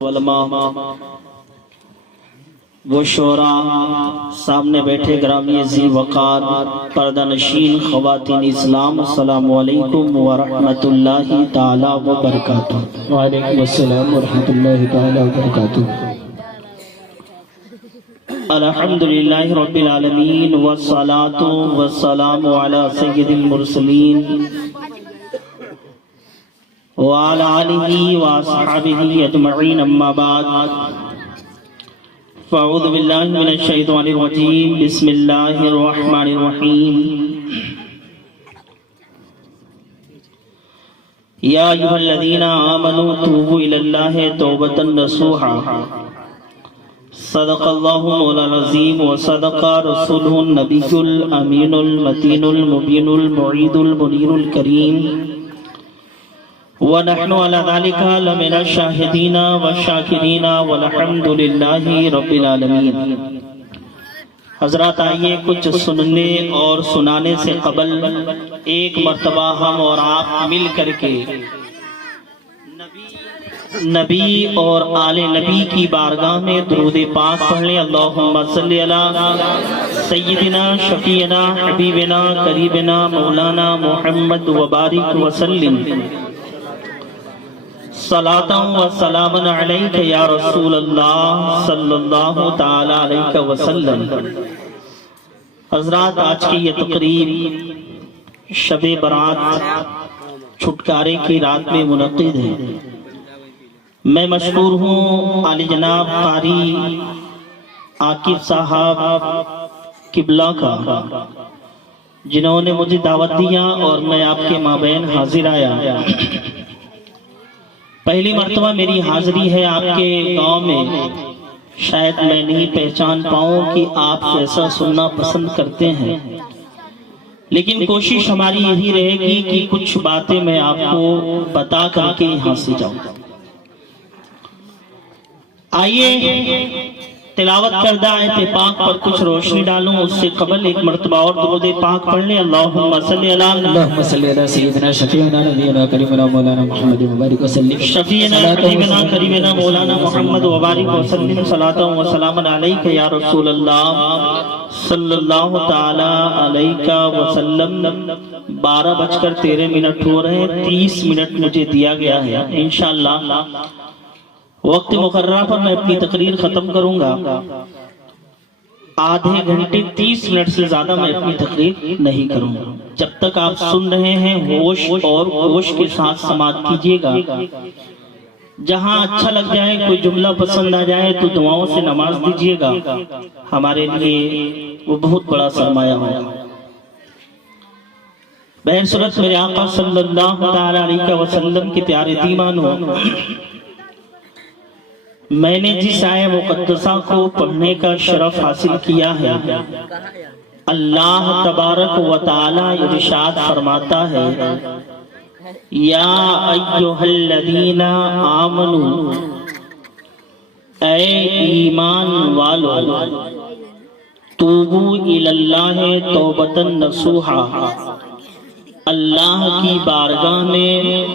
علماء وہ شعراء، سامنے بیٹھے گرامی ذی وقار پردہ نشین خواتین اسلام، السلام علیکم ورحمۃ اللہ تعالی وبرکاتہ۔ وعلیکم السلام ورحمۃ اللہ تعالی وبرکاتہ۔ الحمدللہ رب العالمین والصلاة والسلام علی سید المرسلین وعلی آلہ واصحابہ اجمعین، اما بعد فاعوذ باللہ من الشیطان الرجیم، بسم اللہ الرحمن الرحیم۔ یا ایھا الذین آمنوا توبوا الی اللہ توبۃ نصوحا، صدق اللہ مولانا العظیم وصدق رسولہ النبی الامین المتین المبین المعید المنیر الکریم، ونحن على ذلك لمن الشاہدین والشاکرین والحمد للہ رب العالمین۔ حضرات آئیے کچھ سننے اور سنانے سے قبل ایک مرتبہ ہم اور آپ مل کر کے نبی اور آل نبی کی بارگاہ میں درود پاک پڑھ لیں۔ اللہم صلی علی سیدنا شفیعنا حبیبنا قریبنا مولانا محمد وبارک وسلم، صلاۃ و سلام علیک یا رسول اللہ صلی اللہ تعالی علیہ وسلم۔ حضرات آج کی یہ تقریب شب برات چھٹکارے کی رات میں منعقد ہے۔ میں مشکور ہوں عالی جناب قاری عاقب صاحب قبلہ کا، جنہوں نے مجھے دعوت دیا اور میں آپ کے مابین حاضر آیا۔ پہلی مرتبہ میری حاضری ہے آپ کے گاؤں میں، شاید میں نہیں پہچان پاؤں کہ آپ کیسا سننا پسند کرتے ہیں، لیکن کوشش ہماری یہی رہے گی کہ کچھ باتیں میں آپ کو بتا کر کے یہاں سے جاؤں۔ آئیے تلاوت کردہ آیت پاک پر کچھ روشنی ڈالوں، اس سے قبل ایک مرتبہ اور درود پاک پڑھ لیں۔ اللہم صلی علی سیدنا شفیعنا نبینا کریمنا مولانا محمد وبارک وسلم، شفیعنا حبیبنا قریبنا مولانا محمد وبارک وسلم، صلاۃ و سلام علیک یا رسول اللہ صلی اللہ تعالی علیہ وسلم۔ 12:13 ہو رہے ہیں، 30 منٹ مجھے دیا گیا ہے۔ انشاءاللہ وقت مقررہ پر میں اپنی تقریر ختم کروں گا۔ آدھے گھنٹے 30 منٹ سے زیادہ میں اپنی تقریر نہیں کروں گا۔ جب تک آپ سن رہے ہیں ہوش اور ہوش کے ساتھ سماعت کیجئے گا۔ جہاں اچھا لگ جائے، کوئی جملہ پسند آ جائے تو دعاؤں سے نماز دیجئے گا، ہمارے لیے وہ بہت بڑا سرمایہ ہوگا۔ بہرصورت میرے آقا صلی اللہ علیہ وسلم کے پیارے دیوانوں، میں نے جس آیہ مقدسہ کو پڑھنے کا شرف حاصل کیا ہے، اللہ تبارک و تعالی ارشاد فرماتا ہے، یا ایھا الذین آمنوا، اے ایمان والو، توبوا الی اللہ توبۃ نصوحا، اللہ کی بارگاہ میں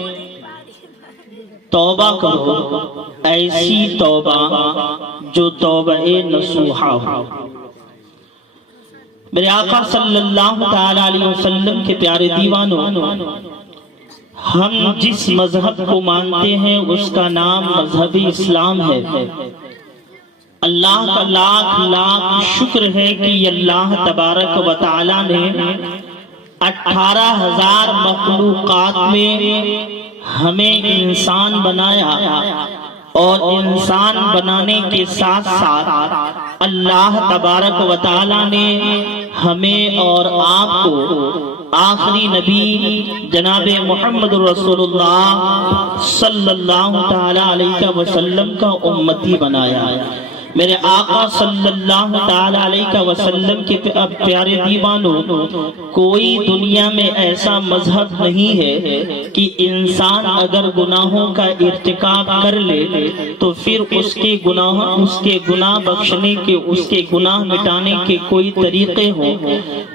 توبہ کرو، ایسی توبہ جو توبہ نصوحا ہو۔ میرے آقا صلی اللہ علیہ وسلم کے پیارے دیوانوں، ہم جس مذہب کو مانتے ہیں اس کا نام مذہب اسلام ہے۔ اللہ کا لاکھ لاکھ شکر ہے کہ اللہ تبارک و تعالی نے 18,000 مخلوقات میں ہمیں انسان بنایا، اور انسان بنانے کے ساتھ ساتھ اللہ تبارک و تعالی نے ہمیں اور آپ کو آخری نبی جناب محمد رسول اللہ صلی اللہ تعالی علیہ وسلم کا امتی بنایا۔ میرے آقا صلی اللہ تعالی علیہ وسلم کے پیارے دیوانوں، کوئی دنیا میں ایسا مذہب نہیں ہے کہ انسان اگر گناہوں کا ارتکاب کر لے تو پھر اس کے گناہ بخشنے کے، اس کے گناہ مٹانے کے کوئی طریقے ہوں۔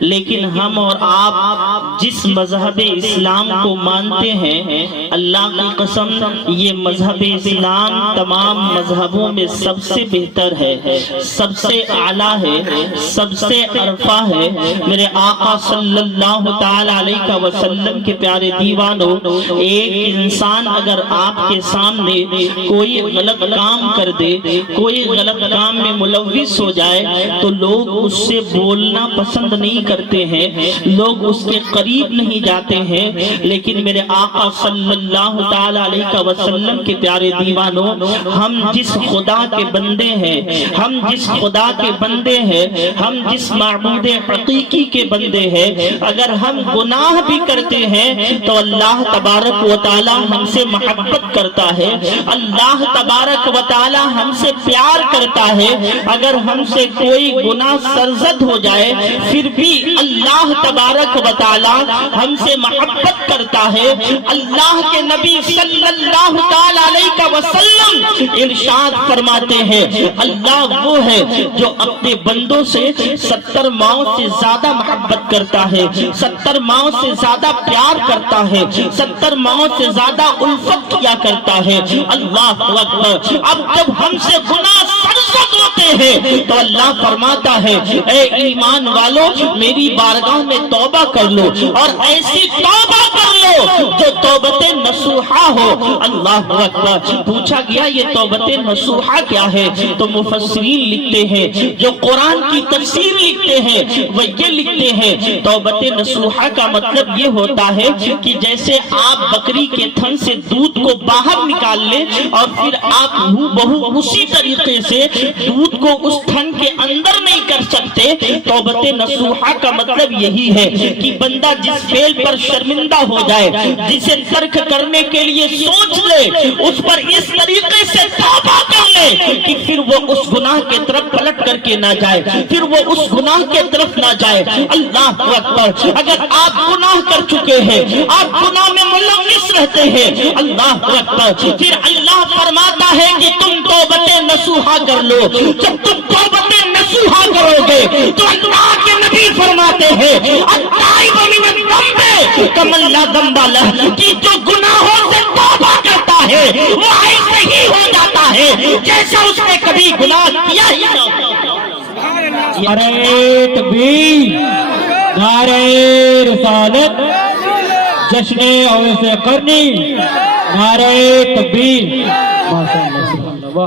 لیکن ہم اور آپ جس مذہب اسلام کو مانتے ہیں، اللہ کی قسم یہ مذہب اسلام تمام مذہبوں میں سب سے بہتر ہے، سب سے اعلیٰ ہے، سب سے عرفہ ہے۔ میرے آقا صلی اللہ تعالی علیہ وسلم کے پیارے دیوانوں، ایک انسان اگر آپ کے سامنے کوئی غلط کام کر دے، کوئی غلط کام میں ملوث ہو جائے تو لوگ اس سے بولنا پسند نہیں کرتے ہیں، لوگ اس کے قریب نہیں جاتے ہیں۔ لیکن میرے آقا صلی اللہ تعالی علیہ وسلم کے پیارے دیوانوں، ہم جس خدا کے بندے ہیں، ہم جس خدا کے بندے ہیں، ہم جس معبود حقیقی کے بندے ہیں، اگر ہم گناہ بھی کرتے ہیں تو اللہ تبارک و تعالی ہم سے محبت کرتا ہے، اللہ تبارک و تعالی ہم سے پیار کرتا ہے۔ اگر ہم سے کوئی گناہ سرزد ہو جائے پھر بھی اللہ تبارک و تعالی ہم سے محبت کرتا ہے۔ اللہ کے نبی صلی اللہ تعالی علیہ وسلم ارشاد فرماتے ہیں، اللہ وہ ہے جو اپنے بندوں سے 70 ماؤں سے زیادہ محبت کرتا ہے، 70 ماؤں سے زیادہ پیار کرتا ہے، 70 ماؤں سے زیادہ الفت کیا کرتا ہے۔ اللہ اکبر۔ اب جب ہم سے گناہ سرزد ہوتے ہیں تو اللہ فرماتا ہے، اے ایمان والو میری بارگاہ میں توبہ کر لو، اور ایسی توبہ کر لو جو توبت نصوحہ ہو۔ اللہ اکبر۔ پوچھا گیا یہ توبت نصوحہ کیا ہے؟ تو مفسرین لکھتے ہیں، جو قرآن کی تفسیر لکھتے ہیں وہ یہ لکھتے ہیں، توبت نصوحہ کا مطلب یہ ہوتا ہے کہ جیسے آپ بکری کے تھن سے دودھ کو باہر نکال لیں اور پھر آپ بہو اسی طریقے سے دودھ کو اس تھن کے اندر نہیں کر سکتے۔ توبت نصوحہ کا مطلب یہی ہے کہ بندہ جس فعل پر شرمندہ ہو جائے، جسے ترک کرنے کے لیے سوچ لے، اس پر اس طریقے سے توبہ کر لے کہ پھر وہ اس گناہ کے طرف پلٹ کر کے نہ جائے، پھر وہ اس گناہ کے طرف نہ جائے۔ اللہ اکبر۔ اگر آپ گناہ کر چکے ہیں، آپ گناہ میں ملوث رہتے ہیں، اللہ اکبر، پھر اللہ فرماتا ہے کہ تم توبت نصوحہ کر لو۔ جب تم توبت نصوحہ کرو گے تو اللہ کے نبی فرماتے ہیں، التائب من الذنب کمن لا ذنب لہ، کہ جو گناہوں سے توبہ کرتا ہے وہ ایسے ہی ہو جاتا ہے جیسا اس نے کبھی گناہ کیا ہی نہ ہو۔ نعرہ تکبیر، نعرہ رسالت، جشن اوس قرنی، نعرہ تکبیر۔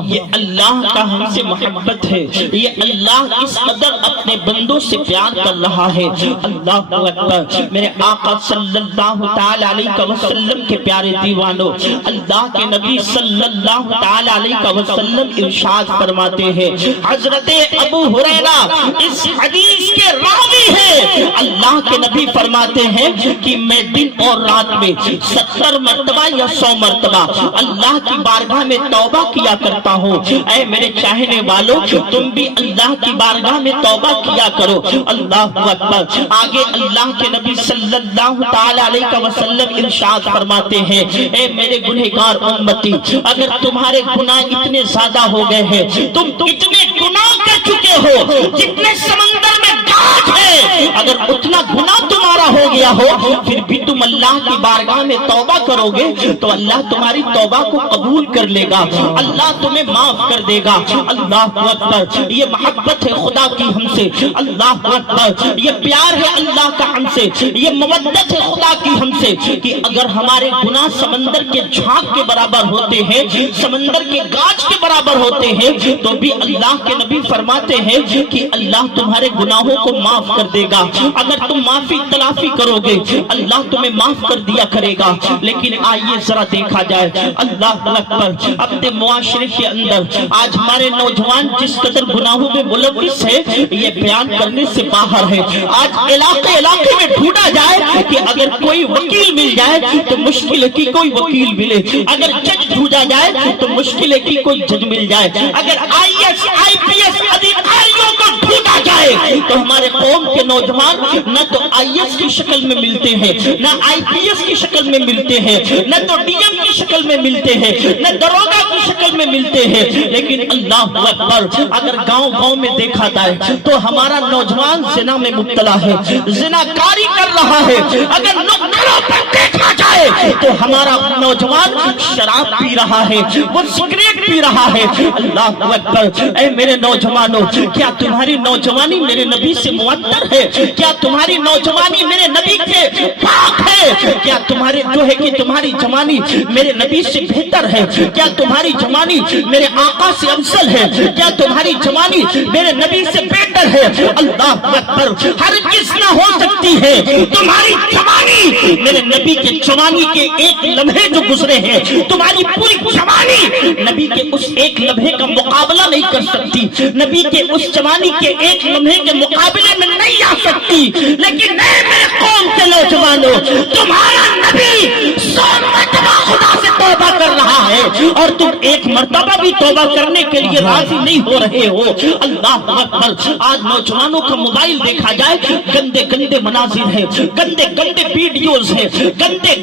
یہ اللہ کا ہم سے محبت ہے، یہ اللہ اس قدر اپنے بندوں سے پیار کر رہا ہے۔ اللہ اکبر۔ میرے آقا صلی اللہ تعالی علیہ وسلم کے پیارے دیوانوں، اللہ کے نبی صلی اللہ تعالی علیہ وسلم ارشاد فرماتے ہیں، حضرت ابو ہریرہ اس حدیث کے راوی ہیں، اللہ کے نبی فرماتے ہیں کہ میں دن اور رات میں 70 مرتبہ یا 100 مرتبہ اللہ کی بارگاہ میں توبہ کیا کرتا ہوں۔ اے میرے چاہنے والوں، تم بھی اللہ کی بارگاہ میں توبہ کیا کرو۔ اللہ اکبر۔ آگے اللہ کے نبی صلی اللہ تعالی علیہ وسلم ارشاد فرماتے ہیں، اے میرے گنہگار امتی، اگر تمہارے گناہ اتنے زیادہ ہو گئے ہیں، تم اتنے گناہ کر چکے ہو جتنے سمندر میں گاج ہے، اگر اتنا گناہ تمہارا ہو گیا ہو پھر بھی تم اللہ کی بارگاہ میں توبہ کرو گے تو اللہ تمہاری توبہ کو قبول کر لے گا، اللہ تمہیں معاف کر دے گا۔ اللہ اکبر۔ یہ محبت ہے خدا کی ہم سے، اللہ اکبر، یہ پیار ہے اللہ کا ہم سے، یہ مودت ہے خدا کی ہم سے کہ اگر ہمارے گناہ سمندر کے جھانک کے برابر ہوتے ہیں، سمندر کے گاج کے برابر ہوتے ہیں، تو بھی اللہ کے نبی فرماتے ہیں کہ اللہ تمہارے گناہوں کو کو معاف کر دے گا. اگر تم معافی تلافی کرو گے اللہ تمہیں معاف کر دیا کرے گا. لیکن آئیے ذرا دیکھا جائے اللہ اکبر اپنے معاشرے کے اندر آج ہمارے نوجوان جس قدر گناہوں میں ملوث ہے یہ بیان کرنے سے باہر ہے. آج علاقے میں ڈھونڈا جائے کہ اگر کوئی وکیل مل جائے تو مشکل ہے کہ کوئی وکیل ملے, اگر جج ڈھونڈا جائے تو مشکل ہے کہ کوئی جج مل جائے, اگر IAS IPS ادھیکاریوں کو ڈھونڈا جائے تو ہمارے قوم کے نوجوان نہ تو IAS کی شکل میں ملتے ہیں, نہ IPS کی شکل میں ملتے ہیں, نہ تو DM کی شکل میں ملتے ہیں, نہ دروگا کی شکل میں ملتے ہیں. لیکن اللہ اکبر اگر گاؤں میں دیکھا جائے تو ہمارا نوجوان زنا میں مبتلا ہے, زناکاری کر رہا ہے. اگر نقطوں پر دیکھا جائے تو ہمارا نوجوان شراب پی رہا ہے, وہ سگریٹ پی رہا ہے. اللہ اکبر. اے میرے نوجوانوں, کیا تمہاری نوجوانی میرے نبی سے معطر ہے؟ کیا تمہاری نوجوانی میرے نبی کے پاک ہے؟ کیا تمہارے جو ہے کہ تمہاری جوانی میرے نبی سے بہتر ہے؟ کیا تمہاری جوانی میرے آقا سے افضل ہے؟ کیا تمہاری جوانی میرے نبی سے بہتر ہے؟ اللہ اکبر. ہرگز نہ ہو سکتی ہے تمہاری جوانی میرے نبی کے جوانی کے ایک لمحے جو گزرے ہیں, تمہاری پوری جوانی نبی کے اس ایک لمحے کا مقابلہ نہیں کر سکتی, نبی کے اس جوانی کے ایک لمحے کے مقابلے میں نہیں آ سکتی. لیکن اے میرے قوم کے نوجوانوں, تمہارا نبی 100 مرتبہ خدا سے توبہ کر رہا ہے اور تم ایک مرتبہ بھی توبہ کرنے کے لیے راضی نہیں ہو رہے ہو. اللہ اکبر. آج نوجوانوں کا موبائل دیکھا جائے گندے مناظر ہیں, گندے ویڈیوز ہیں, گندے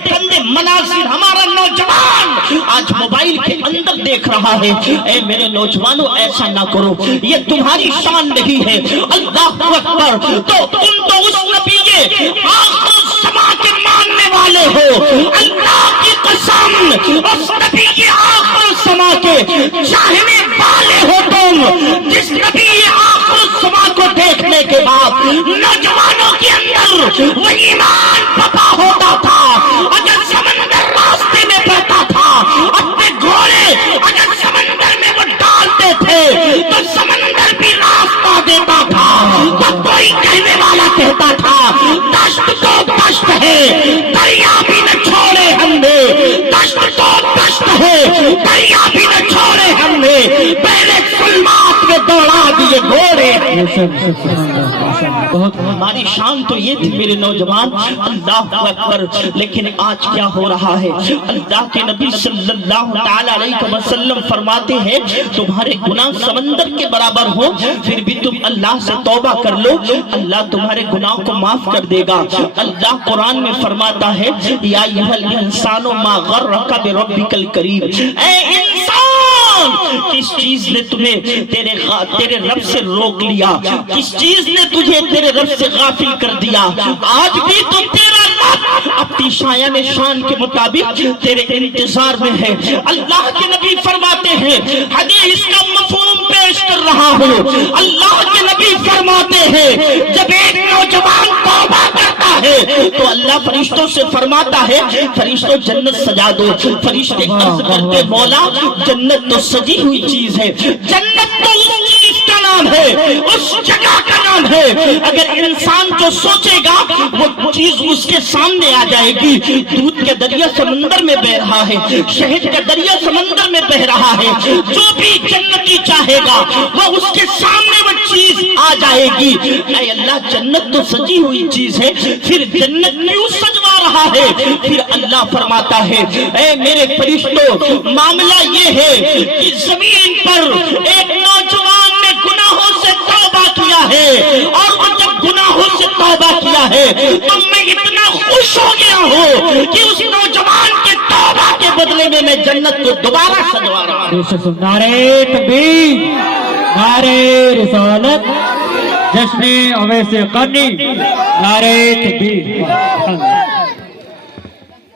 مناظر ہمارا نوجوان آج موبائل کے اندر دیکھ رہا ہے. اے میرے نوجوانوں ایسا نہ کرو, یہ تمہاری شان نہیں ہے. اللہ اکبر. تو تم تو اس نبی آخر الزمان کے ماننے والے ہو. اللہ کی قسم اس نبی کے آخر الزمان کے چاہنے والے ہو تم, جس نبی آخر الزمان کو دیکھنے کے بعد نوجوانوں کے اندر وہ ایمان پپا ہوتا تھا. اگر سمندر راستے میں بہتا تھا, اپنے گھوڑے اگر سمندر میں وہ ڈالتے تھے تو سمندر بھی راستہ دیتا تھا. تو کوئی کہنے والا کہتا تھا دشت تو دشت ہے دریا بھی نہ چھوڑے ہم نے, دشت تو دشت ہے دریا بھی نہ چھوڑے ہم نے, پہلے سلمات میں دوڑا دیے گھوڑے. ہماری شان تو یہ تھی میرے نوجوان. اللہ اکبر. لیکن آج کیا ہو رہا ہے؟ اللہ کے نبی صلی اللہ تعالی علیہ وسلم فرماتے ہیں تمہارے گناہ سمندر کے برابر ہو پھر بھی تم اللہ سے توبہ کر لو, اللہ تمہارے گناہ کو معاف کر دے گا. اللہ قرآن میں فرماتا ہے یا ایھا الانسان ما غرک بربک الکریم, اے انسان کس چیز نے تمہیں تیرے رب سے روک لیا, کس چیز نے تجھے تیرے رب سے غافل کر دیا. آج بھی تو تیرا رب اپنی شایان شان کے مطابق تیرے انتظار میں ہے. اللہ کے نبی فرماتے ہیں, حدیث کا مفہوم پیش کر رہا ہوں, اللہ کے نبی فرماتے ہیں جب ایک نوجوان توبہ کرتا ہے تو اللہ فرشتوں سے فرماتا ہے فرشتوں جنت سجا دو. فرشتے عرض کرتے مولا جنت تو سجی ہوئی چیز ہے, جنت تو اس چیز کا نام ہے, اس جگہ کا نام ہے. اگر انسان جو سوچے گا وہ چیز اس کے سامنے آ جائے گی. دودھ کا دریا سمندر میں بہ رہا ہے, شہد کا دریا سمندر میں بہ رہا ہے, جو بھی جنتی چاہے گا وہ اس کے سامنے وہ چیز آ جائے گی. اے اللہ جنت تو سجی ہوئی چیز ہے, پھر جنت کیوں سجوا رہا ہے؟ پھر اللہ فرماتا ہے اے میرے فرشتوں معاملہ یہ ہے کہ زمین پر ایک نوجوان نے گناہوں سے توبہ کیا ہے, اور وہ جب گناہوں سے توبہ کیا ہے تو میں اتنا خوش ہو گیا ہوں کہ اس نوجوان کے توبہ کے بدلے میں جنت کو دوبارہ سجوا رہا ہوں. نعرے تکبیر, نعرے رسالت, جشن اویس قرنی, نعرے تکبیر.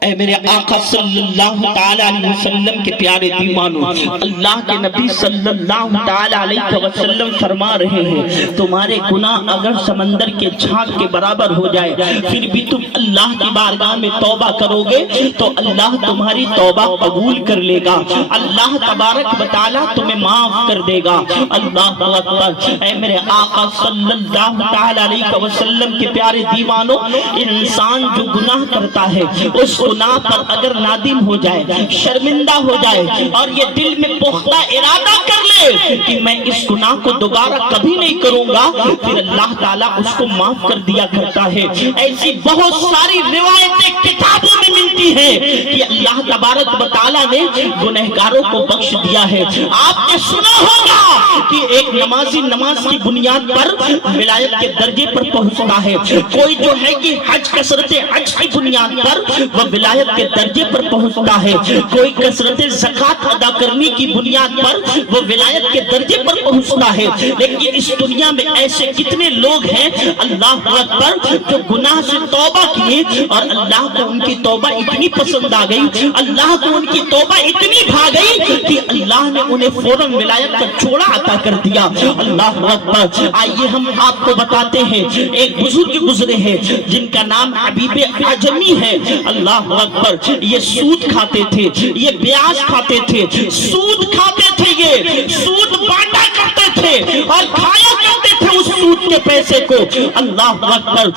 اے میرے آقا صلی اللہ تعالی علیہ وسلم کے پیارے دیوانوں، اللہ کے نبی صلی اللہ تعالی علیہ وسلم فرما رہے ہیں تمہارے گناہ اگر سمندر کے جھاگ کے برابر ہو جائے پھر بھی تم اللہ کی بارگاہ میں توبہ کرو گے تو اللہ تمہاری توبہ قبول کر لے گا، اللہ تبارک و تعالی تمہیں معاف کر دے گا۔ اللہ اکبر۔ اے میرے آقا صلی اللہ تعالی علیہ وسلم کے پیارے دیوانوں، انسان جو گناہ کرتا ہے اس گناہ پر اگر نادم ہو جائے، شرمندہ ہو جائے اور یہ دل میں پختہ ارادہ کر لے کہ میں اس گناہ کو دوبارہ کبھی نہیں کروں گا، پھر اللہ تعالیٰ اس کو معاف کر دیا کرتا ہے۔ ایسی بہت ساری روایتیں کتابوں میں ملتی ہیں کہ اللہ تبارک و تعالیٰ نے گنہگاروں کو بخش دیا ہے۔ آپ نے سنا ہوگا کہ ایک نمازی نماز کی بنیاد پر ولایت کے درجے پر پہنچتا ہے، کوئی جو ہے کہ حج کثرت حج کی بنیاد پر وہ ولایت کے درجے پر پہنچتا ہے، کوئی کثرت زکوٰۃ ادا کرنے کی بنیاد پر وہ ولایت کے درجے پر پہنچتا ہے۔ لیکن اس دنیا میں ایسے کتنے لوگ ہیں اللہ اکبر جو گناہ سے توبہ کیے اور اللہ کو ان کی توبہ اتنی پسند آ گئی، اللہ کو ان کی توبہ اتنی بھا گئی کہ اللہ نے انہیں فوراً ولایت کا چھوڑا عطا کر دیا۔ اللہ اکبر۔ آئیے ہم آپ کو بتاتے ہیں، ایک بزرگ گزرے ہیں جن کا نام حبیب اعجمی ہے۔ اللہ اکبر۔ یہ سود کھاتے تھے، یہ بیاج کھاتے تھے، سود کھاتے تھے، یہ سود بانٹا کرتے تھے اور کھایا کرتے تھے اس سود کے پیسے کو۔ اللہ اکبر۔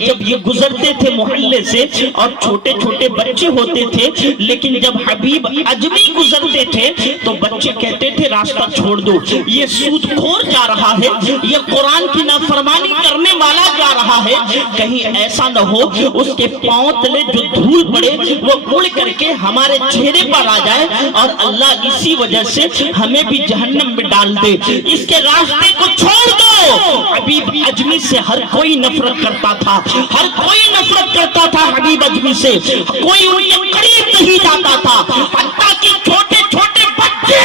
جب یہ گزرتے تھے محلے سے اور چھوٹے چھوٹے بچے ہوتے تھے، لیکن جب حبیب اعجمی گزرتے تھے تو بچے کہتے تھے راستہ چھوڑ دو، یہ سود خور جا رہا ہے، یہ قرآن کی نافرمانی کرنے والا جا رہا ہے، کہیں ایسا نہ ہو اس کے پاؤں تلے جو دھول پڑے وہ اڑ کر کے ہمارے چہرے پر آ جائے اور اللہ اسی وجہ سے ہمیں بھی جہنم میں ڈال دے، اس کے راستے کو چھوڑ دو۔ حبیب اعجمی سے ہر کوئی نفرت کرتا تھا، ہر کوئی نفرت کرتا تھا حبیب اعجمی سے، کوئی ان کے قریب نہیں جاتا تھا، حتیٰ کہ چھوٹے چھوٹے بچے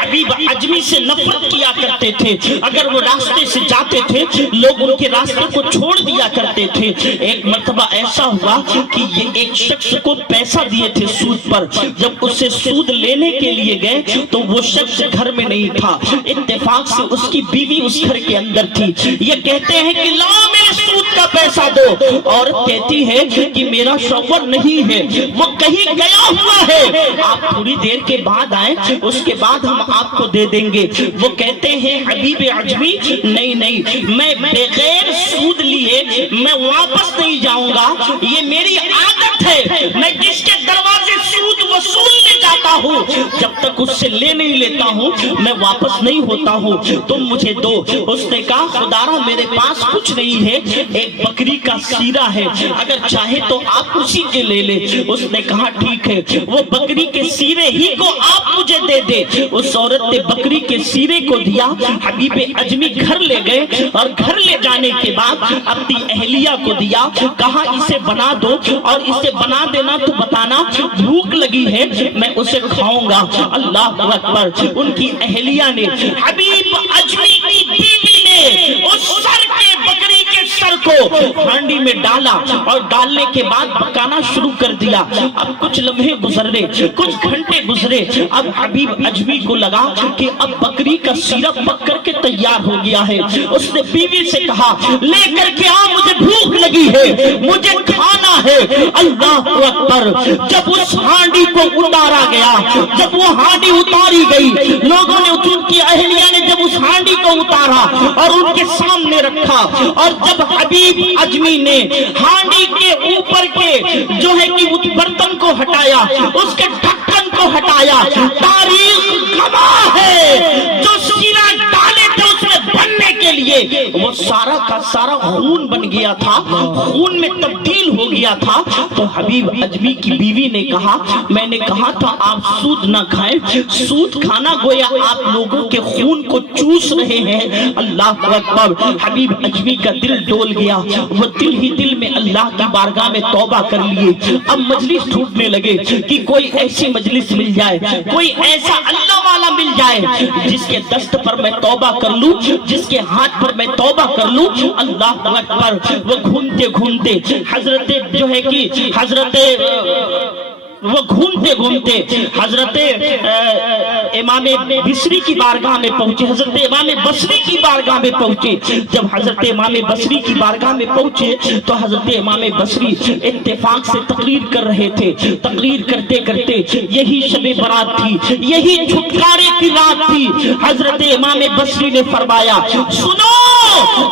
حبیب اعجمی سے نفرت کیا کرتے تھے۔ اگر وہ راستے سے جاتے تھے لوگ ان کے راستے کو چھوڑ دیا کرتے تھے۔ ایک مرتبہ ایسا ہوا کہ یہ ایک شخص کو پیسہ دیے تھے سود پر، جب اسے سود لینے کے لیے گئے تو وہ شخص گھر میں نہیں تھا، اتفاق سے اس کی بیوی اس گھر کے اندر تھی۔ یہ کہتے ہیں کہ لاؤ میرے سود کا پیسہ دو، اور کہتی ہے کہ میرا شوہر نہیں ہے، وہ کہیں گیا ہوا ہے، آپ تھوڑی دیر کے بعد آئیں اس کے بعد ہم آپ کو دے دیں گے۔ وہ کہتے ہیں حبیب اعجمی نہیں، میں بغیر سود لیے میں واپس نہیں جاؤں گا، یہ میری عادت ہے، میں جس کے دروازے سود وصولنے جاتا ہوں جب تک اس سے لے نہیں لیتا ہوں میں واپس نہیں ہوتا ہوں، تم مجھے دو۔ اس نے کہا خدارا میرے پاس کچھ نہیں ہے، ایک بکری کا سیرا ہے، اگر چاہے تو آپ اسی کے لے لے۔ اس نے کہا ٹھیک ہے، وہ بکری کے سیرے ہی کو آپ مجھے دے دے۔ اس عورت نے بکری کے سیرے کو دیا، حبیب اعجمی گھر لے گئے اور گھر لے جانے کے بعد اپنی اہلیہ کو دیا، کہا اسے بنا دو اور اسے بنا دینا تو بتانا بھوک لگی ہے میں اسے کھاؤں گا۔ اللہ اکبر۔ ان کی اہلیہ نے حبیب اعجمی کی بیوی نے اس سر کے بکری کے سر کو ہانڈی میں ڈالا اور ڈالنے کے بعد پکانا شروع کر دیا۔ اب کچھ لمحے گزرے، کچھ گھنٹے گزرے، اب حبیب اعجمی کو لگا کہ اب بکری کا سیرا پک کر کے تیار ہو گیا ہے۔ اس نے بیوی سے کہا لے کر کے آ، مجھے بھوک لگی ہے، مجھے کھانا ہے۔ اللہ اکبر۔ جب اس ہانڈی کو اتارا گیا، جب وہ ہانڈی اتاری گئی، لوگوں نے ان کی اہلیہ نے جب اس ہانڈی کو اتارا اور ان کے سامنے رکھا، اور جب حبیب اعجمی نے ہانڈی کے اوپر کے جو ہے کہ اس برتن کو ہٹایا، اس کے ڈھکن کو ہٹایا، تاریخ گواہ ہے جو سیرا ڈالے تھے اس میں بننے کے لیے وہ سارا کا سارا خون بن گیا تھا، خون میں تبدیل ہو گیا تھا۔ تو حبیب اعجمی کی بیوی نے کہا میں نے کہا تھا آپ سود نہ کھائیں، سود کھانا گویا آپ لوگوں کے خون کو چوس رہے ہیں۔ اللہ اکبر۔ حبیب اعجمی کا دل ڈول گیا، وہ دل ہی دل میں اللہ کی بارگاہ میں توبہ کر لیے۔ اب مجلس ڈھونڈنے لگے کہ کوئی ایسی مجلس مل جائے، کوئی ایسا اللہ والا مل جائے جس کے دست پر میں توبہ کر لوں، جس کے ہاتھ پر میں توبہ کر لوں۔ اللہ اکبر۔ وہ گھومتے گھومتے حضرت جو ہے کہ حضرت وہ گھومتے گھومتے حضرت امام بصری کی بارگاہ میں پہنچے، حضرت امام بصری کی بارگاہ میں پہنچے۔ جب حضرت امام بصری کی بارگاہ میں پہنچے تو حضرت امام بصری اتفاق سے تقریر کر رہے تھے۔ تقریر کرتے کرتے یہی شب برات تھی، یہی چھٹکارے کی رات تھی۔ حضرت امام بصری نے فرمایا سنو،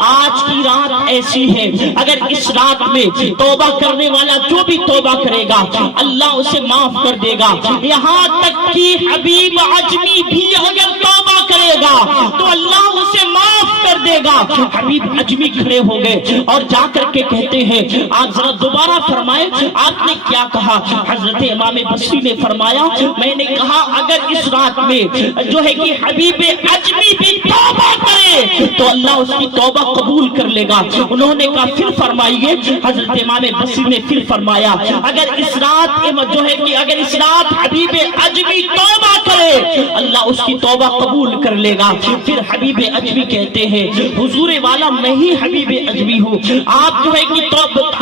آج کی رات ایسی ہے، اگر اس رات میں توبہ کرنے والا جو بھی توبہ کرے گا اللہ اسے معاف کر دے گا، یہاں تک کہ حبیب عجمی بھی اگر توبہ کرے گا تو اللہ اسے معاف کر دے گا۔ حبیب عجمی کھڑے ہو گئے اور جا کر کے کہتے ہیں آج ذرا دوبارہ فرمائے آپ نے کیا کہا؟ حضرت امام بصری نے فرمایا میں نے کہا اگر اس رات میں جو ہے کہ حبیب عجمی بھی توبہ کرے تو اللہ اس کی توبہ قبول کر لے گا۔ انہوں نے کہا پھر فرمائیے۔ حضرت امام بصری نے پھر فرمایا اگر اس رات جو ہے کہ اگر اس رات حبیب عجمی توبہ کرے اللہ اس کی توبہ قبول کر لے گا۔ پھر حبیب عجمی کہتے ہیں حضور والا میں ہی حبیب عجمی ہوں، آپ جو ہے کہ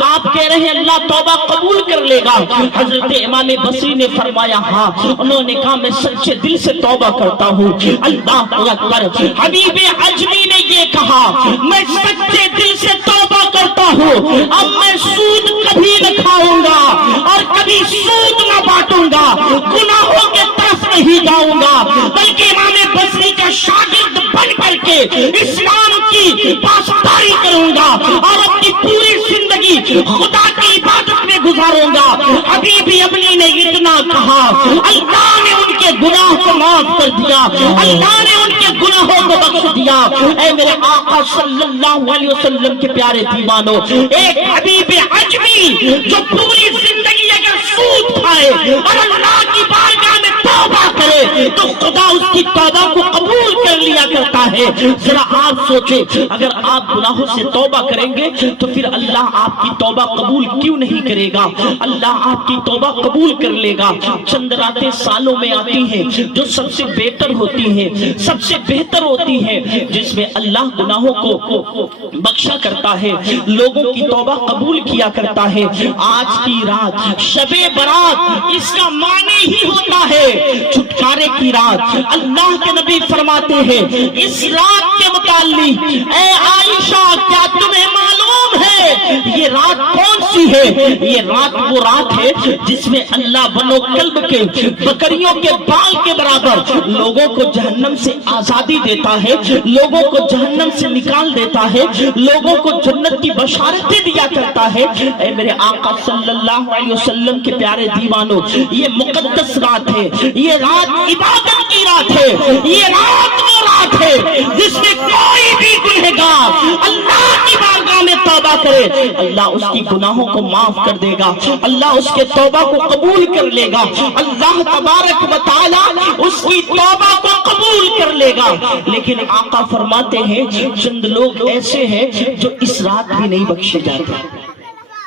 آپ کہہ رہے ہیں اللہ توبہ قبول کر لے گا۔ حضرت امام بصری نے فرمایا ہاں۔ انہوں نے کہا میں سچے دل سے توبہ کرتا ہوں۔ اللہ اکبر، حبیب عجمی نے یہ کہا میں سچے دل سے توبہ کرتا ہوں، اب میں سود کبھی نہ کھاؤں گا اور کبھی سود نہ بانٹوں گا، گناہوں کے طرف نہیں جاؤں گا، بلکہ امام بصری کا شاگرد بن کر کے اسلام کی پاسداری کروں گا اور اپنی پوری زندگی خدا کی عبادت میں گزاروں گا۔ حبیب عجمی نے اتنا کہا اللہ نے ان کے گناہ کو معاف کر دیا، اللہ نے ان کے گناہوں کو بخش دیا۔ اے میرے آقا صلی اللہ علیہ وسلم کے پیارے دیوانوں، ایک حبیب عجمی جو پوری زندگی اگر سود کھائے اور اللہ کی بارگاہ میں توبہ کرے تو خدا اس کی توبہ کو قبول کر لیا کرتا ہے۔ ذرا آپ سوچیں اگر آپ گناہوں سے توبہ کریں گے تو پھر اللہ آپ کی توبہ قبول کیوں نہیں کرے گا؟ اللہ آپ کی توبہ قبول کر لے گا۔ چند راتیں سالوں میں آتی ہیں جو سب سے بہتر ہوتی ہیں، سب سے بہتر ہوتی ہیں، جس میں اللہ گناہوں کو بخشا کرتا ہے، لوگوں کی توبہ قبول کیا کرتا ہے۔ آج کی رات شب برات اس کا معنی ہی ہوتا ہے چھٹکارے کی رات۔ اللہ کے نبی فرماتے ہیں اس رات کے متعلق اے عائشہ کیا تمہیں معلوم ہے یہ رات کون سی ہے؟ یہ رات وہ رات ہے جس میں اللہ بنو کلب کے بکریوں کے بال کے برابر لوگوں کو جہنم سے آزادی دیتا ہے، لوگوں کو جہنم سے نکال دیتا ہے، لوگوں کو جنت کی بشارتیں دیا کرتا ہے۔ اے میرے آقا صلی اللہ علیہ وسلم کے پیارے دیوانوں، یہ مقدس رات ہے، یہ رات عبادت کی رات ہے، یہ رات وہ رات ہے جس میں کوئی بھی گنہگار اللہ کی بارگاہ میں توبہ کرے اللہ اس کی گناہوں کو معاف کر دے گا، اللہ اس کے توبہ کو قبول کر لے گا، اللہ تبارک و تعالی اس کی توبہ کو قبول کر لے گا۔ لیکن آقا فرماتے ہیں چند لوگ ایسے ہیں جو اس رات بھی نہیں بخشے جاتے،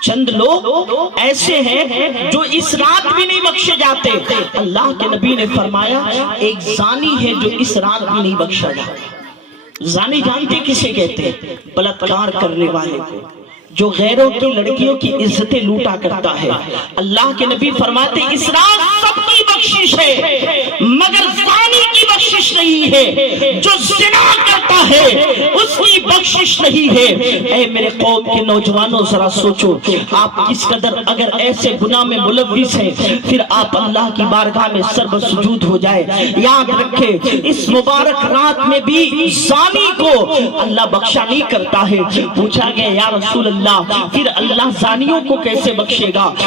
چند لوگ ایسے ہیں جو اس رات بھی نہیں بخشے جاتے۔ اللہ کے نبی نے فرمایا ایک زانی ہے جو اس رات بھی نہیں بخشا جاتا۔ زانی جانتے کسے کہتے ہیں؟ بلاತ್ಕಾರ کرنے والے کو، جو غیروں کی لڑکیوں کی عزتیں لوٹا کرتا ہے۔ اللہ کے نبی فرماتے اس رات سب کی بخشش ہے مگر زانی کی بخشش نہیں ہے، جو زنا کرتا ہے اس کی بخشش نہیں ہے۔ اے میرے قوم کے نوجوانوں ذرا سوچو آپ کس قدر اگر ایسے گناہ میں ملوث ہیں، پھر آپ اللہ کی بارگاہ میں سر سجود ہو جائے۔ یاد رکھے اس مبارک رات میں بھی زانی کو اللہ بخشا نہیں کرتا ہے۔ پوچھا گیا یا رسول اللہ پھر اللہ زانیوں کو کیسے بخشے گا،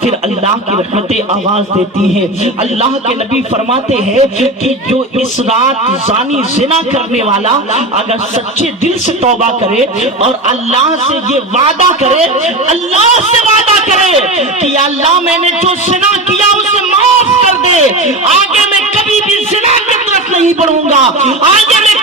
پھر اللہ کی رحمتیں آواز دیتی ہیں۔ اللہ کے نبی فرماتے ہیں کہ جو اس رات زانی زنا کرنے والا اگر سچے دل سے توبہ کرے اور اللہ سے یہ وعدہ کرے، اللہ سے وعدہ کرے کہ یا اللہ میں نے جو زنا کیا اسے معاف کر دے، آگے میں کبھی بھی زنا کی طرف نہیں بڑھوں گا، آگے میں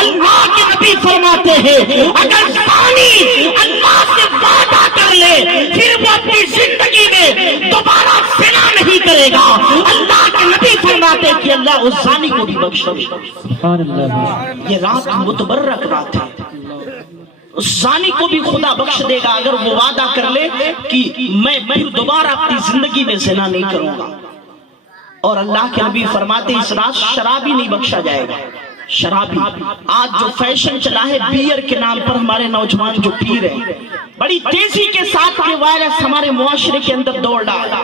اللہ کے نبی فرماتے ہیں اگر زانی اللہ سے وعدہ کر لے پھر وہ اپنی زندگی میں دوبارہ زنا نہیں کرے گا۔ اللہ کے نبی فرماتے ہیں کہ اللہ اس زانی کو بھی بخشے۔ سبحان اللہ۔ یہ رات متبرک رات ہے، اس زانی کو بھی خدا بخش دے گا اگر وہ وعدہ کر لے کہ میں پھر دوبارہ اپنی زندگی میں زنا نہیں کروں گا. اور اللہ کے نبی فرماتے اس رات شرابی نہیں بخشا جائے گا. شرابی آج جو فیشن چلا ہے بیئر کے نام پر ہمارے نوجوان جو پی رہے ہیں بڑی تیزی کے ساتھ یہ وائرس ہمارے معاشرے کے اندر دوڑ ڈالا.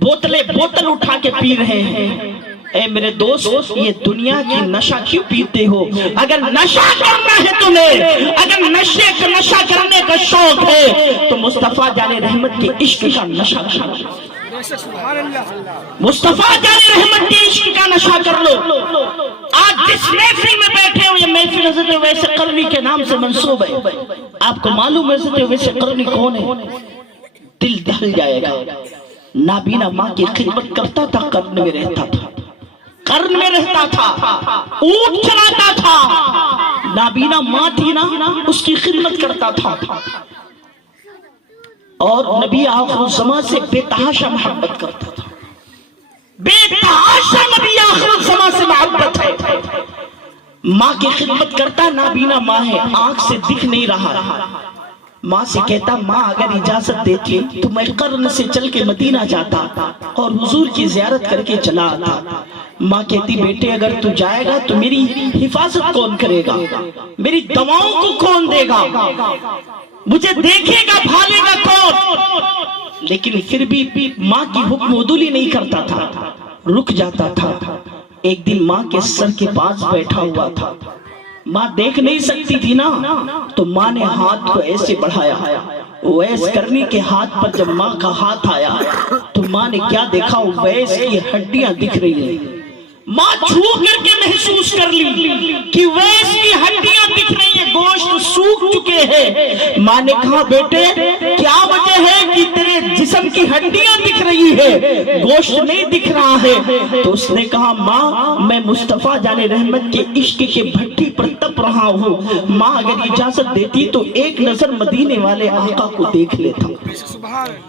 بوتل اٹھا کے پی رہے ہیں. اے میرے دوست یہ دنیا کی نشہ کیوں پیتے ہو؟ اگر نشہ کرنا ہے تمہیں، اگر نشہ کرنے کا شوق ہے تو مصطفیٰ جان رحمت کے عشق کا نشہ کر لو. مصطفیٰ جان رحمت کے عشق کا نشہ کر لو. آج جس محفل میں بیٹھے ہو یہ محفل حضرت اویس قرنی کے نام سے منسوب ہے. آپ کو معلوم ہے حضرت اویس قرنی کون ہے؟ دل دہل جائے گا. نابینا ماں کی خدمت کرتا تھا، قرن میں رہتا تھا، قرن میں رہتا تھا، اونٹ چلاتا تھا. نابینا ماں تھی نا، اس کی خدمت کرتا تھا. اور نبی آخر الزمان سے بے تحاشا محبت کرتا تھا. بے تحاشا نبی آخر الزمان سے محبت ہے. ماں کی خدمت کرتا. نابینا ماں ہے، آنکھ سے دکھ نہیں رہا. ماں سے کہتا ماں اگر اجازت دیتی تو میں قرن سے چل کے مدینہ جاتا اور حضور کی زیارت کر کے چلا آتا. ماں کہتی بیٹے اگر تو جائے گا تو میری حفاظت کون کرے گا؟ میری دواؤں کو کون دے گا؟ مجھے دیکھے گا بھالے گا کون؟ لیکن پھر بھی ماں کی حکم عدولی نہیں کرتا تھا، رک جاتا تھا. ایک دن ماں کے سر کے پاس بیٹھا ہوا تھا. ماں دیکھ نہیں سکتی تھی نا، تو ماں نے ہاتھ کو ایسے بڑھایا. اویس کرنی کے ہاتھ پر جب ماں کا ہاتھ آیا تو ماں نے کیا دیکھا؟ اویس کی ہڈیاں دکھ رہی ہیں. ماں چھو کر کے محسوس کر لی کہ اویس کی ہڈیاں دکھ رہی ہیں، گوشت سوکھ چکے ہیں. ماں نے کہا بیٹے کیا وجہ ہے کہ تیرے جسم کی ہڈیاں دکھ رہی ہے، گوشت نہیں دکھ رہا ہے؟ تو اس نے کہا ماں میں مصطفیٰ جان رحمت کے عشق کے بھٹی پر تپ رہا ہوں. ماں اگر اجازت دیتی تو ایک نظر مدینے والے آقا کو دیکھ لیتا،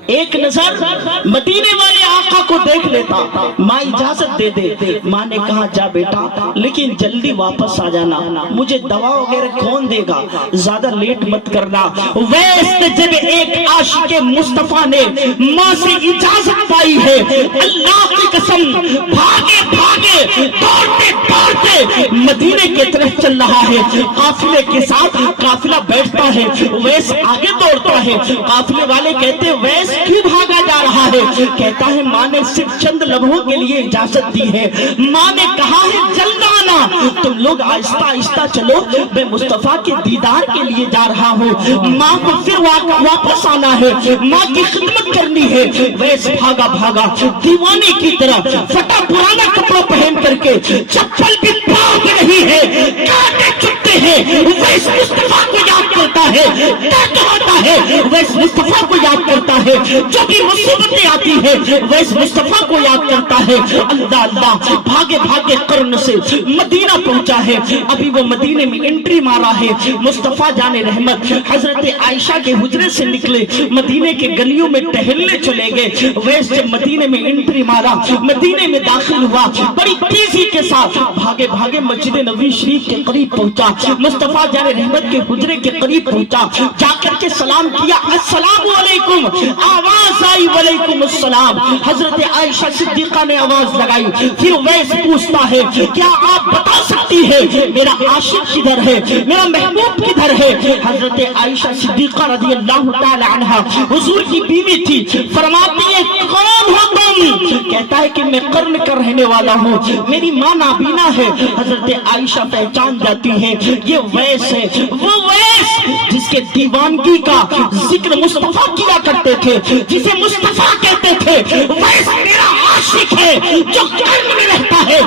ایک نظر مدینے والے آقا کو دیکھ لیتا. ماں اجازت دے دے. ماں نے کہا جا بیٹا لیکن جلدی واپس آ جانا، مجھے دوا وغیرہ کون دے گا، زیادہ لیٹ مت کرنا. ویسے جب ایک عاشق مصطفیٰ نے ماں سے اجازت پائی ہے، اللہ کی قسم بھاگے بھاگے دوڑتے دوڑتے مدینے کی طرف چل رہا ہے. قافلے کے ساتھ قافلہ بیٹھتا ہے، ویس آگے دوڑتا ہے. قافلے والے کہتے ویس کیوں بھاگا جا رہا ہے؟ کہتا ہے ماں نے صرف چند لمحوں کے لیے اجازت دی ہے. ماں نے کہا ہے جلد آنا، تم لوگ آہستہ آہستہ چلو، میں مصطفیٰ کے دیدار کے لیے جا رہا ہوں. ماں کو پھر واپس آنا ہے، ماں کی خدمت کرنی ہے. ویس بھاگا بھاگا دیوانے کی طرح پھٹا پرانا کپڑا پہن کر کے، چپل بھی پاؤں میں نہیں ہے، کانٹے چبھتے ہیں. ویس مصطفیٰ کو یاد کرتا ہے، ڈرتا ہے. ویس مصطفیٰ کو یاد کرتا ہے، جو بھی مصیبتیں آتی ہے ویس مصطفیٰ کو یاد کرتا ہے. اللہ اللہ بھاگے بھاگے قرن سے مدینہ پہنچا ہے. ابھی وہ مدینے میں انٹری مارا ہے. مصطفیٰ جان رحمت حضرت عائشہ کے حجرے سے نکلے، مدینے کے گلیوں میں ٹہلنے چلے گئے. ویس جب مدینے میں انٹری مارا، مدینے میں داخل ہوا، بڑی تیزی کے ساتھ بھاگے بھاگے مسجد نبوی شریف کے قریب پہنچا. مصطفیٰ جان رحمت کے حجرے کے قریب پہنچا، جا کر کے سلام کیا، السلام علیکم. آواز آئی وعلیکم السلام. حضرت عائشہ صدیقہ نے آواز لگائی. پھر ویس پوچھتا ہے کیا آپ بتا سکتی ہے میرا عاشق کدھر ہے، میرا محبوب کدھر ہے؟ حضرت عائشہ صدیقہ رضی اللہ تعالی عنہا حضور کی بیوی تھی. فرماتی ہے کون ہو تم؟ کہتا ہے کہ میں قرن کا رہنے والا ہوں، میری ماں نابینا ہے. حضرت عائشہ پہچان جاتی ہے یہ ویس ہے، وہ ویس جس کے دیوانگی کا ذکر مصطفیٰ کیا کرتے تھے، جسے مصطفیٰ کہتے تھے. ویس میرا عاشق ہے جو قرن میں رہتا ہے.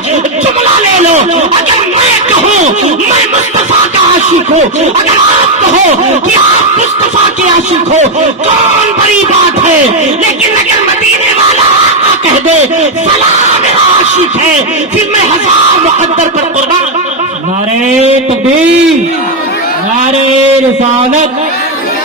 جملہ لے لو، اگر میں کہوں میں مصطفیٰ کا عاشق ہوں، اگر آپ کہو کہ آپ مصطفیٰ کے عاشق ہو، کون بڑی بات ہے. لیکن اگر مدینے والا آقا کہہ دے فلاں میرا عاشق ہے، پھر میں ہزار مقدر پر قربان. نعرہ تکبیر، نعرہ رسالت.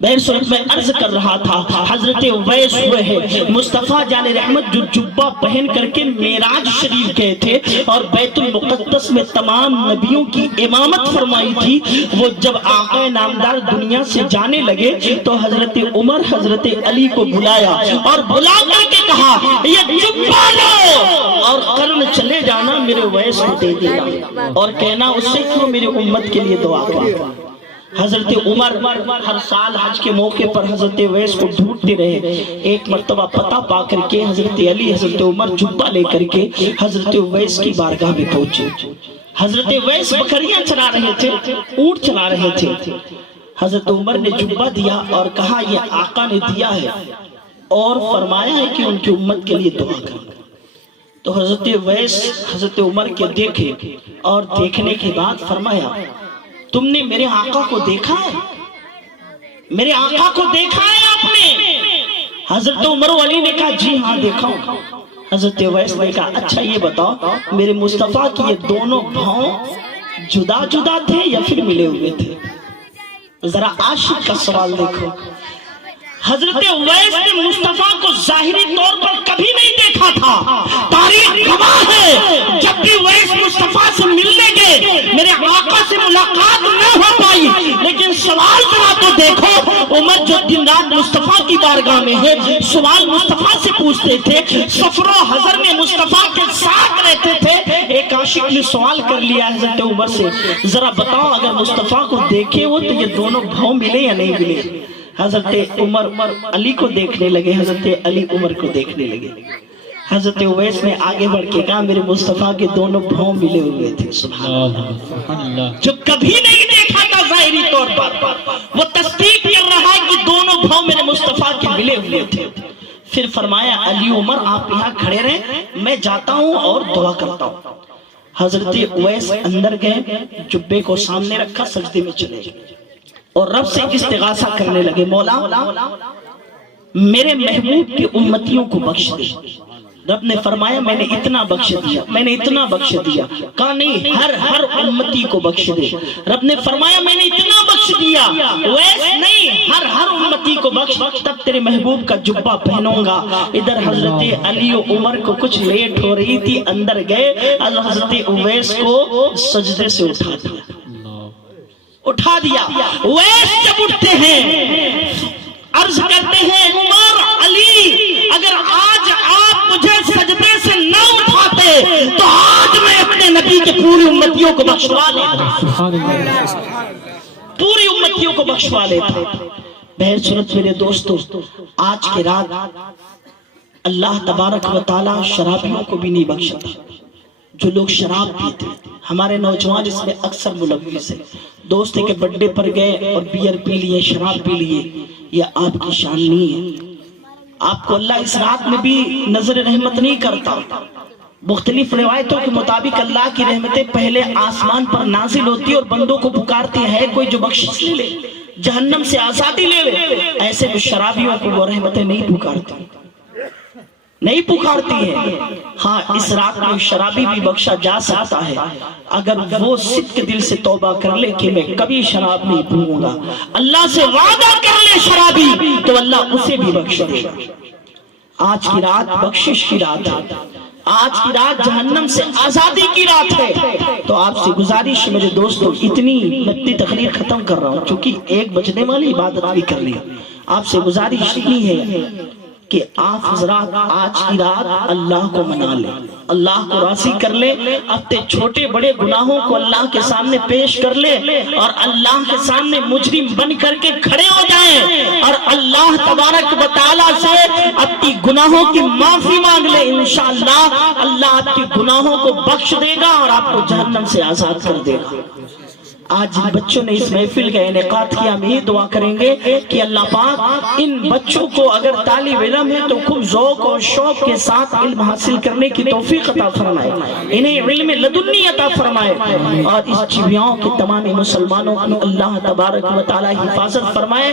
صورت میں عرض کر رہا تھا حضرت اویس ہوئے ہیں مصطفیٰ جان رحمت جو جبہ پہن کر کے معراج شریف گئے تھے اور بیت المقدس میں تمام نبیوں کی امامت فرمائی تھی، وہ جب آقا نامدار دنیا سے جانے لگے تو حضرت عمر حضرت علی کو بلایا اور بلا کر کے کہا یہ جبہ لو اور قرن چلے جانا میرے اویس کو دے دینا اور کہنا اس سے کیوں میری امت کے لیے دعا کرو۔ حضرت عمر ہر سال حج کے موقع پر حضرت اویس کو ڈھونڈتے رہے، ایک مرتبہ پتہ پا کر کے حضرت علی حضرت عمر جبہ لے کر کے حضرت اویس کی بارگاہ میں پہنچے۔ حضرت اویس بکریاں چلا رہے تھے، اونٹ چلا رہے تھے، حضرت عمر نے جبہ دیا اور کہا یہ آقا نے دیا ہے اور فرمایا ہے کہ ان کی امت کے لیے دعا کرنا۔ تو حضرت اویس حضرت عمر کے دیکھے اور دیکھنے کے بعد فرمایا تم نے میرے آقا کو دیکھا ہے؟ میرے آقا کو دیکھا ہے آپ نے؟ حضرت عمر و علی نے کہا جی ہاں دیکھا ہوں۔ حضرت اویس نے کہا اچھا یہ بتاؤ میرے مصطفیٰ کی یہ دونوں بھاؤں جدا جدا تھے یا پھر ملے ہوئے تھے؟ ذرا عاشق کا سوال دیکھو۔ حضرت اویس نے مصطفیٰ کو ظاہری طور پر کبھی نہیں دیکھا تھا، تاریخ گواہ ہے جب بھی اویس مصطفیٰ سے ملنے گئے میرے آقا سے ملاقات نہ ہو پائی، لیکن سوال ذرا تو دیکھو عمر جو دن رات مصطفیٰ کی بارگاہ میں ہے سوال مصطفیٰ سے پوچھتے تھے، سفر و حضر میں مصطفیٰ کے ساتھ رہتے تھے۔ ایک عاشق نے سوال کر لیا حضرت عمر سے ذرا بتاؤ اگر مصطفیٰ کو دیکھے ہو تو یہ دونوں بھاؤں ملے یا نہیں ملے؟ حضرت عمر علی کو دیکھنے لگے، حضرت علی عمر کو دیکھنے لگے۔ حضرت اویس نے آگے بڑھ کے کہا میرے مصطفیٰ کے دونوں بھاؤں ملے ہوئے تھے۔ سبحان اللہ، جو کبھی نہیں دیکھا تھا ظاہری طور پر وہ تصدیق کر رہا ہے کہ دونوں بھاؤں میرے مصطفیٰ کے ملے ہوئے تھے۔ پھر فرمایا علی عمر آپ یہاں کھڑے رہیں میں جاتا ہوں اور دعا کرتا ہوں۔ حضرت اویس اندر گئے، جبے کو سامنے رکھا، سجدے میں چلے گئے اور رب سے استغاثہ کرنے لگے مولا میرے محبوب کی امتیوں کو بخش دے۔ رب نے فرمایا میں نے اتنا بخش دیا، میں نے اتنا بخش دیا۔ کہا نہیں ہر امتی کو بخش دے۔ رب نے فرمایا میں نے اتنا بخش دیا، ویسے نہیں ہر امتی کو بخش، تب تیرے محبوب کا جبہ پہنوں گا۔ ادھر حضرت علی و عمر کو کچھ لیٹ ہو رہی تھی، اندر گئے، حضرت اویس کو سجدے سے اٹھا دیا۔ اویس جب اٹھتے ہیں عرض کرتے ہیں عمر علی اگر آج آپ مجھے سجدے سے نہ اٹھاتے تو آج میں اپنے نبی کے پوری امتیوں کو بخشوا لیتا، پوری امتیوں کو بخشوا لیتا۔ بہر صورت میرے دوستو آج کے رات اللہ تبارک و تعالی شرابیوں کو بھی نہیں بخشتا۔ جو لوگ شراب پیتے ہمارے نوجوان اس میں اکثر ملوث ہیں، دوست کے بڑے پر گئے اور بیئر پی لیے، شراب پی لیے، یہ آپ کی شان نہیں ہے۔ آپ کو اللہ اس رات میں بھی نظر رحمت نہیں کرتا۔ مختلف روایتوں کے مطابق اللہ کی رحمتیں پہلے آسمان پر نازل ہوتی اور بندوں کو پکارتی ہے کوئی جو بخشش لے لے، جہنم سے آزادی لے لے۔ ایسے میں شرابیوں کو وہ رحمتیں نہیں پکارتی، نہیں پکارتی ہے۔ ہاں اس رات میں شرابی بھی بخشا جا سکتا ہے اگر وہ صدق دل سے توبہ کر لے کہ میں کبھی شراب نہیں پیوں گا، اللہ سے وعدہ کر لے شرابی تو اللہ اسے بھی بخش دے گا۔ آج کی رات بخشش کی رات ہے، آج کی رات جہنم سے آزادی کی رات ہے۔ تو آپ سے گزارش میرے دوستو، اتنی لتی تقریر ختم کر رہا ہوں چونکہ 1 بجنے والی عبادت بھی کر لی۔ آپ سے گزارش اتنی ہے کہ آپ حضرات آج کی رات اللہ کو منا لیں، اللہ کو راضی کر لیں، اپنے چھوٹے بڑے گناہوں کو اللہ کے سامنے پیش کر لیں اور اللہ کے سامنے مجرم بن کر کے کھڑے ہو جائیں اور اللہ تبارک و تعالیٰ سے اپنی گناہوں کی معافی مانگ لیں۔ انشاءاللہ اللہ آپ کی گناہوں کو بخش دے گا اور آپ کو جہنم سے آزاد کر دے گا۔ آج جن بچوں نے اس محفل کا انعقاد کیا ہم یہ دعا کریں گے کہ اللہ پاک ان بچوں کو اگر طالب علم ہے تو خوب ذوق اور شوق کے ساتھ علم حاصل کرنے کی توفیق توفیق عطا فرمائے، انہیں علم لدنی عطا فرمائے، اور اس چویاؤں کے تمام مسلمانوں کو اللہ تبارک و تعالی حفاظت فرمائے،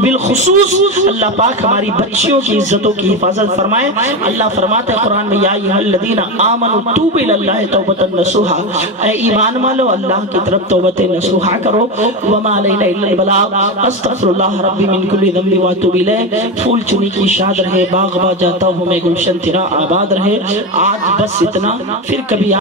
بالخصوص اللہ پاک ہماری بچیوں کی عزتوں کی حفاظت فرمائے۔ اللہ فرماتے ہیں قرآن میں یا ایھا الذین آمنوا توبوا الی اللہ توبۃ نصوحا، اے ایمان والو اللہ کی طرف توبۃ نصوحا کرو، وما علینا الا البلاغ، استغفر اللہ ربی من کل ذنب واتوب الیہ۔ پھول چنی کی شاد رہے، باغ با جاتا ہوں میں، گلشن تیرا آباد رہے۔ آج بس اتنا، پھر کبھی